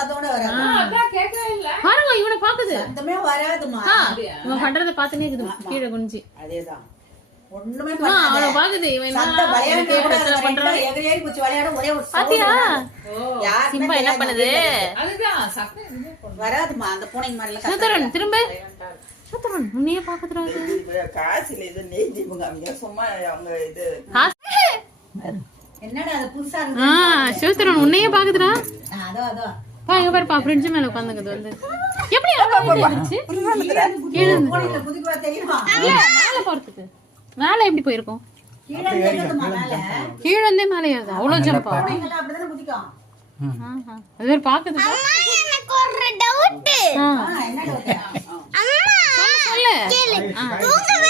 சத்தோட வராது. அதான் கேட்கவே இல்ல. பாருங்க இவனை பாக்குது. சத்தமே வராதுமா. இவன் பண்றத பாத்துனே இருக்குது கீழே குனிஞ்சி. அதேதான். ஒண்ணுமே பண்ணாத. அவன பாக்குது இவன் சத்த விளையாட பண்றான். எகிரி ஏறி குச்சி விளையாட ஒரே ஒரு பாத்தியா? யார் சிம்பா என்ன பண்ணுது? அதுதான் சத்தம் எதுவுமே பண்ணல. வராதுமா அந்த பூனை மாதிரில சுத்தரன் திரும்ப சுத்தரன் உன்னையே பாக்குதுடா இது. காசில இது நெய் தீபங்க அவங்க சும்மா அவங்க இது என்னடா அது புதுசா இருக்கு. சுத்தரன் உன்னையே பாக்குதுடா. அதோ அதோ பா இங்க பாரு பா ஃப்ரெண்ட்ஸ் மேல உட்கார்ந்துக்குது வந்து. எப்படி வந்துச்சு? கீழ பூனைல குதிக்குவா தெரியுமா? இல்ல மேல போறதுக்கு. மேல எப்படி போயிருக்கும்? கீழ இறங்குதுமா மேல. கீழ இருந்தே மேல ஏறுது. அவ்வளவு ஜம்பா. பூனைங்கள அப்படிதானே குதிக்கும். அது வேற பாக்குது. அம்மா எனக்கு ஒரு டவுட். என்ன டவுட்? அம்மா சொல்லு. தூங்கவே